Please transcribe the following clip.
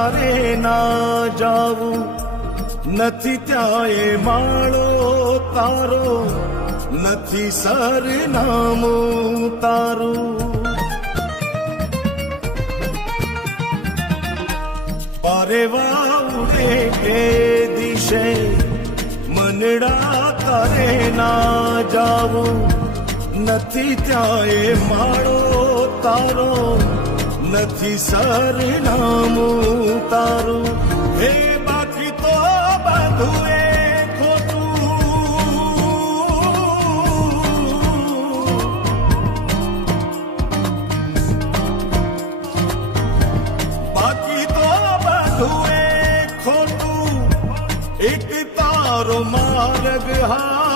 તારે ના જાવું નથી, ત્યાં એ માળો તારો નથી, સરનામું તારું. પરેવા ઉડે એ દિશે મનડા તારે ના જાવું નથી, ત્યાં એ માળો તારો નથી, સરનામું તારું. હે બાકી તો બધું એ ખોટું, એક તારો માર્ગ હા